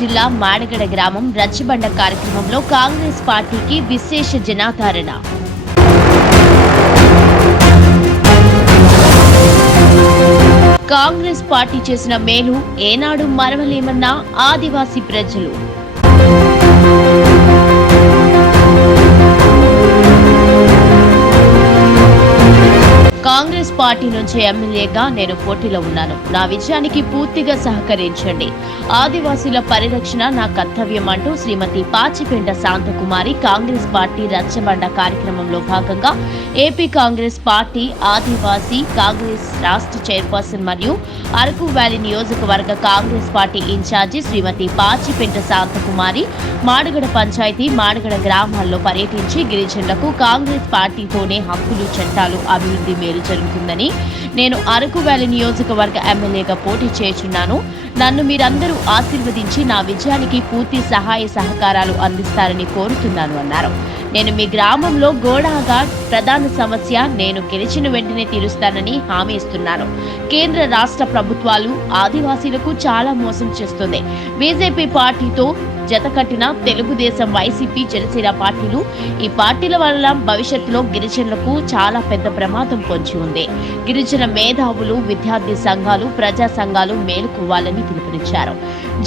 జిల్లా మాడగడ గ్రామం రచ్చబండ కార్యక్రమంలో కాంగ్రెస్ పార్టీకి విశేష జనాదరణ. కాంగ్రెస్ పార్టీ చేసిన మేలు ఏనాడు మరవలేమన్న ఆదివాసీ ప్రజలు. కాంగ్రెస్ పార్టీ నుంచి ఎమ్మెల్యేగా నేను పోటీలో ఉన్నాను. నా విజయానికి పూర్తిగా సహకరించండి. ఆదివాసీల పరిరక్షణ నా కర్తవ్యం అంటూ శ్రీమతి పాచిపెంట శాంతకుమారి కాంగ్రెస్ పార్టీ రచ్చబండ కార్యక్రమంలో భాగంగా ఏపీ కాంగ్రెస్ పార్టీ ఆదివాసీ కాంగ్రెస్ రాష్ట్ర చైర్పర్సన్ మరియు అరకు వ్యాలీ నియోజకవర్గ కాంగ్రెస్ పార్టీ ఇన్ఛార్జి శ్రీమతి పాచిపెంట శాంతకుమారి మాడగడ పంచాయతీ మాడగడ గ్రామాల్లో పర్యటించి గిరిజనులకు కాంగ్రెస్ పార్టీతోనే హక్కులు చట్టాలు అభివృద్ధి మేలు జరుగుతుందని, నేను అరకు వ్యాలీ నియోజకవర్గ ఎమ్మెల్యేగా పోటీ చేస్తున్నాను. నన్ను మీరందరూ ఆశీర్వదించి నా విజయానికి పూర్తి సహాయ సహకారాలు అందిస్తారని కోరుతున్నాను అన్నారు. నేను మీ గ్రామంలో గోడాఘాట్ ప్రధాన సమస్య నేను గెలిచిన వెంటనే తీరుస్తానని హామీ ఇస్తున్నాను. కేంద్ర రాష్ట్ర ప్రభుత్వాలు ఆదివాసీలకు చాలా మోసం చేస్తుంది. బీజేపీ పార్టీతో జతకట్టిన తెలుగుదేశం, వైసీపీ, జనసేన పార్టీలు, ఈ పార్టీల వల్ల భవిష్యత్తులో గిరిజనులకు చాలా పెద్ద ప్రమాదం పొంచి ఉంది. గిరిజన మేధావులు, విద్యార్థి సంఘాలు, ప్రజా సంఘాలు మేలుకోవాలని పిలుపునిచ్చారు.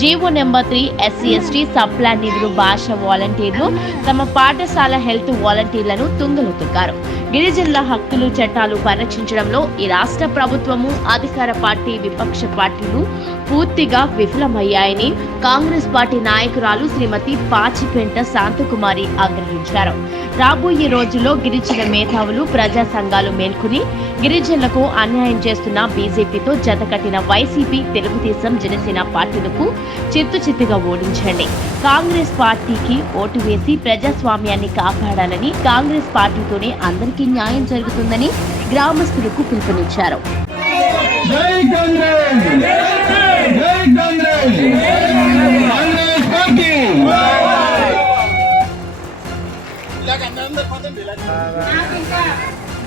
GO number 3 SC/ST sub plan నిధులు భాష వాలంటీర్లు తమ పాఠశాల హెల్త్ వాలంటీర్లను తుంగలు తొక్కారు. గిరిజనుల హక్కులు చట్టాలు పరిరక్షించడంలో ఈ రాష్ట్ర ప్రభుత్వము, అధికార పార్టీ, విపక్ష పార్టీలు పూర్తిగా విఫలమయ్యాయని కాంగ్రెస్ పార్టీ నాయకురాలు శ్రీమతి పాచిపెంట శాంతకుమారి ఆగ్రహించారు. రాబోయే రోజుల్లో గిరిజన మేధావులు, ప్రజా సంఘాలు మేల్కొని గిరిజనులకు అన్యాయం చేస్తున్న బీజేపీతో జతకట్టిన వైసీపీ, తెలుగుదేశం, జనసేన పార్టీలకు చిత్తుచిత్తుగా ఓడించండి. కాంగ్రెస్ పార్టీకి ఓటు వేసి ప్రజాస్వామ్యాన్ని కాపాడాలని, కాంగ్రెస్ పార్టీతోనే అందరికీ న్యాయం జరుగుతుందని గ్రామస్తులకు పిలుపునిచ్చారు.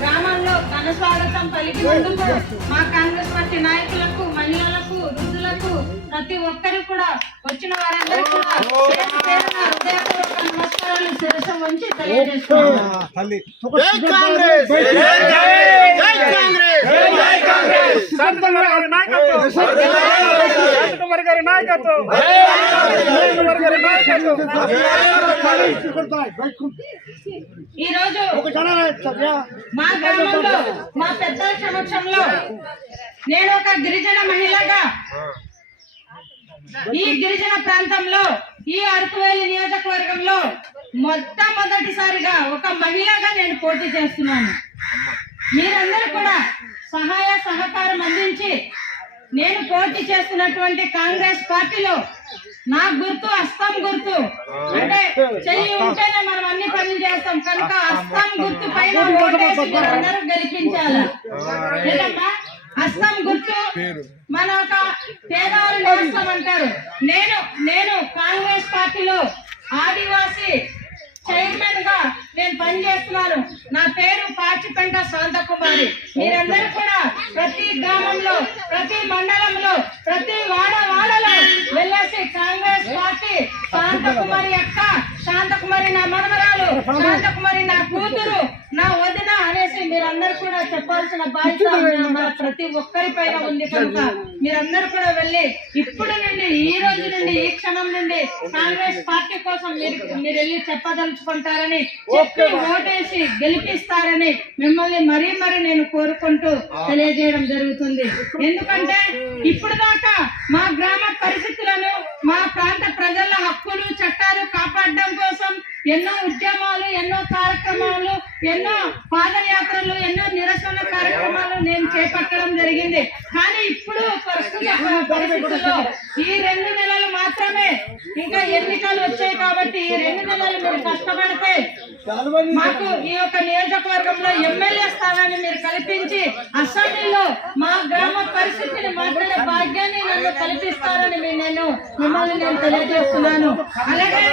గ్రామంలో ఘన స్వాగతం పలికినందుకు మా కాంగ్రెస్ పార్టీ నాయకులకు, మహిళలకు, వృద్ధులకు, ప్రతి ఒక్కరు కూడా వచ్చిన వారందరూ కూడా హృదయపూర్వక నమస్కారాలు శిరస్సు వంచి తెలియజేస్తున్నాను. ఈ రోజు మా గ్రామంలో మా పెద్దల సమక్షంలో నేను ఒక గిరిజన మహిళగా ఈ గిరిజన ప్రాంతంలో ఈ అరకువేలి నియోజకవర్గంలో మొట్టమొదటిసారిగా ఒక మహిళగా నేను పోటీ చేస్తున్నాను. మీరందరూ కూడా సహాయ సహకారం అందించి నేను పోటీ చేస్తున్నటువంటి కాంగ్రెస్ పార్టీలో నా గుర్తు హస్తం గుర్తు, అంటే చెయ్యి ఉంటేనే మనం అన్ని పనులు చేస్తాం కనుక హస్తం గుర్తు పైన ఓటేసి మీరందరూ గెలిపించాలి. లేదమ్మా, హస్తం గుర్తు మన ఒక పేదవాళ్ళు నేస్తాం అంటారు. నేను కాంగ్రెస్ పార్టీలో ఆదివాసీ చైర్మన్ గా నేను పనిచేస్తున్నాను. నా పేరు పాచిపెంట శాంతకుమారి. మీరందరూ కూడా ప్రతి గ్రామంలో, ప్రతి మండలంలో, ప్రతి వాడలో వెళ్ళేసి కాంగ్రెస్ పార్టీ శాంతకుమారి అక్క, శాంతకుమారి నా మనమరాలు, శాంతకుమారి నా కూతురు, నా వదిన అనేసి మీరందరూ కూడా చెప్పాల్సిన బాధ్యత మన ప్రతి ఒక్కరి పైన ఉంది. కనుక మీరందరూ కూడా వెళ్ళి ఇప్పుడు నుండి, ఈ రోజు నుండి, ఈ క్షణం నుండి కాంగ్రెస్ పార్టీ కోసం మీరు వెళ్ళి చెప్పదలుచుకుంటారని చెప్పి ఓటేసి గెలిపిస్తారని మిమ్మల్ని మరీ నేను కోరుకుంటూ తెలియజేయడం జరుగుతుంది. ఎందుకంటే ఇప్పుడు దాకా మా గ్రామ పరిస్థితులను, మా ప్రాంత ప్రజల హక్కులు చట్టాలు కాపాడడం కోసం ఎన్నో ఉద్యమాలు, ఎన్నో కార్యక్రమాలు, ఎన్నో పాదయాత్రలు, ఎన్నో నిరసన కార్యక్రమాలు నేను చేపట్టడం జరిగింది. కానీ ఇప్పుడు ప్రస్తుత పరిస్థితుల్లో ఈ 2 నెలలు మాత్రమే, ఇంకా ఎన్నికలు వచ్చాయి కాబట్టి ఈ 2 నెలలు మీరు కష్టపడితే మాకు ఈ యొక్క నియోజకవర్గంలో ఎమ్మెల్యే స్థానాన్ని మీరు కల్పించి అసెంబ్లీలో మా గ్రామ పరిస్థితిని మాట్లాడే భాగ్యాన్ని నన్ను కల్పిస్తారని మిమ్మల్ని నేను తెలియజేస్తున్నాను. అలాగే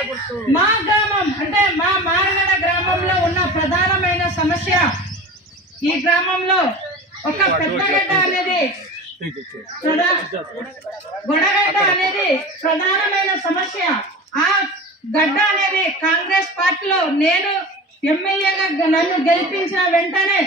మా గ్రామం అంటే మా మారగడ గ్రామంలో ఉన్న ప్రధానమైన సమస్య, ఈ గ్రామంలో ఒక పెద్దగడ్డ అనేది గొడగడ్డ అనేది ప్రధానమైన సమస్య. ఆ గడ్డ అనేది కాంగ్రెస్ పార్టీలో నేను ఎమ్మెల్యేగా నన్ను గెలిపించిన వెంటనే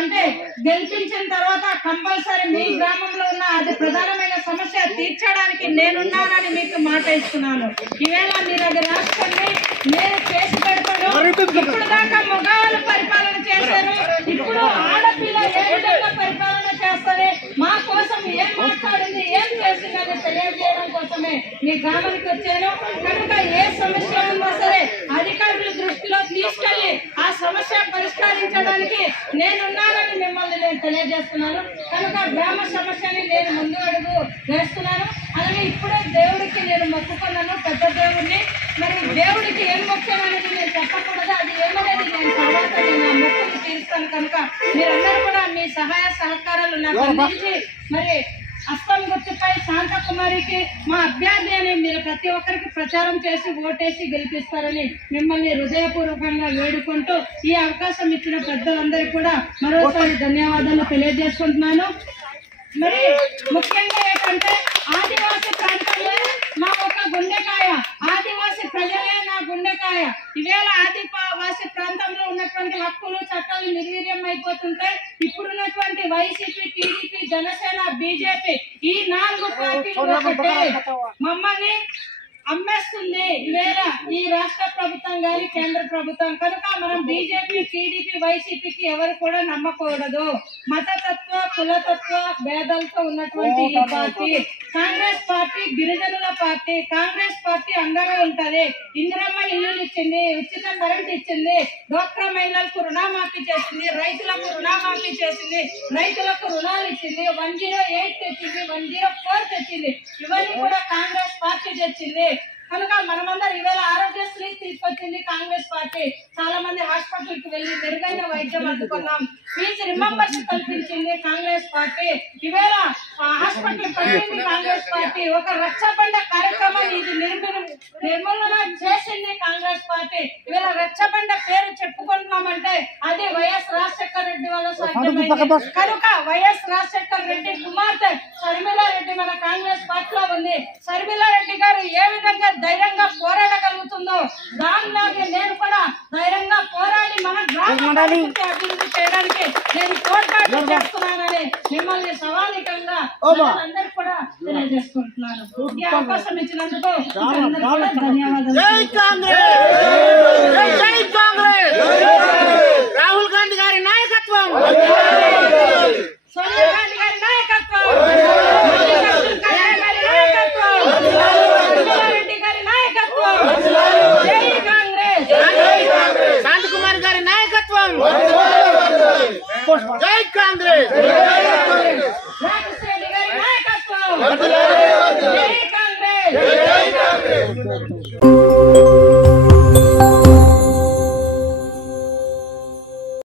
అంటే గెలిపించిన తర్వాత కంపల్సరీ మీ గ్రామంలో ఉన్న అది ప్రధానమైన సమస్య తీర్చడానికి నేనున్నానని మీకు మాట ఇస్తున్నాను. ఈవేళ మీరు అది రాష్ట్రాన్ని నేను చేసి పెడతాను. ఇప్పుడు దాకా మగవాళ్ళు పరిపాలన చేశారు, ఇప్పుడు ఆడపిల్ల ఏ విధంగా పరిపాలన చేస్తారు, మా కోసం ఏం మాట్లాడింది, ఏం చేసిందని తెలియజేయడం కోసమే మీ గ్రామానికి వచ్చాను. కనుక ఏ సమస్య ఉన్నా సరే అధికారుల దృష్టిలో తీసుకెళ్లి ఆ సమస్య పరిష్కరించడానికి నేనున్నానని మిమ్మల్ని నేను తెలియజేస్తున్నాను. కనుక గ్రామ సమస్యని నేను ముందు అడుగు వేస్తున్నాను. అలాగే ఇప్పుడే దేవుడికి నేను మొక్కుకున్నాను, పెద్ద దేవుడిని. మరి దేవుడికి ఏం మొక్కాను అనేది నేను చెప్పకూడదు, అది ఏమనేది నేను తర్వాత నేను ఆ మొక్కులు తీరుస్తాను. కనుక మీరందరూ కూడా మీ సహాయ సహకారాలు నాకు అందించి మరి అస్తం గుర్తుపై శాంతకుమారికి మా అభ్యర్థి అని మీరు ప్రతి ఒక్కరికి ప్రచారం చేసి ఓటేసి గెలిపిస్తారని మిమ్మల్ని హృదయపూర్వకంగా వేడుకుంటూ ఈ అవకాశం ఇచ్చిన పెద్దలందరికీ కూడా మరోసారి ధన్యవాదాలు తెలియజేసుకుంటున్నాను. మరి ముఖ్యంగా ఏంటంటే ఆదివాసీ ప్రాంతంలో మా ఒక గుండెకాయ, ఆదివాసీ ప్రజలే నా గుండెకాయ. ఇవేళ ఆదివాసీ ప్రాంతంలో ఉన్నటువంటి హక్కులు చట్టాలు నిర్వీర్యం అయిపోతుంటాయి. ఇప్పుడున్నటువంటి వైసీపీ, టీడీపీ, జనసేన, బీజేపీ ఈ 4 పార్టీలు ఒకటే మమ్మల్ని అమ్మేస్తుంది ఈవేళ ఈ రాష్ట్ర ప్రభుత్వం గాని కేంద్ర ప్రభుత్వం. కనుక మనం బీజేపీ, టీడీపీ, వైసీపీకి ఎవరు కూడా నమ్మకూడదు. మతతత్వ, కులతత్వ భేదాలతో ఉన్నటువంటి ఈ పార్టీ కాంగ్రెస్ పార్టీ గిరిజనుల పార్టీ. కాంగ్రెస్ పార్టీ అండగా ఉంటది. ఇందిరమ్మ ఇల్లులు ఇచ్చింది, ఉచిత కరెంట్ ఇచ్చింది, డ్వాక్రా మహిళలకు రుణమాఫీ చేసింది, రైతులకు రుణమాఫీ చేసింది, రైతులకు రుణాలు ఇచ్చింది, 108 తెచ్చింది, 104 తెచ్చింది. ఇవన్నీ కూడా కాంగ్రెస్ పార్టీ తెచ్చింది. కనుక మనమందరం ఈవేళ ఆరోగ్యశ్రీ తీసుకొచ్చింది కాంగ్రెస్ పార్టీ. చాలా మంది హాస్పిటల్ కి వెళ్లి మెరుగైన వైద్యం అందుకున్నాం. ఫీజు రిమెంబర్షిప్ కల్పించింది కాంగ్రెస్ పార్టీ. ఈవేళ హాస్పిటల్ పట్టింది కాంగ్రెస్ పార్టీ. ఒక రచ్చబండ కార్యక్రమాన్ని ఇది నిర్మూలన చేసింది కాంగ్రెస్ పార్టీ. ఈవేళ రచ్చబండ పేరు చెప్పుకుంటున్నామంటే అది వైఎస్ రాజశేఖర రెడ్డి వల్ల సాధ్యమైంది. కనుక వైఎస్ రాజశేఖర రెడ్డి కుమార్తె షర్మిలా రెడ్డి మన కాంగ్రెస్ పార్టీలో ఉంది. షర్మిలా రెడ్డి గారు ఏ విధంగా ధైర్యంగా పోరాడగలుగుతుందో దానిలాగే నేను కూడా ధైర్యంగా పోరాడి మన గ్రామాన్ని అభివృద్ధి చేయడానికి నేను పోరాటం చేస్తున్నానని మిమ్మల్ని సవాలికంగా అందరూ కూడా తెలియజేసుకుంటున్నాను. ఈ అవకాశం ఇచ్చినందుకు ధన్యవాదాలు. రాహుల్ గాంధీ గారి నాయకత్వం, సోనియా గాంధీ గారి నాయకత్వం, శాంతకుమార్ గారి నాయకత్వం, జై కాంగ్రెస్, రాజశేఖర్ గారి నాయకత్వం, జై కాంగ్రెస్.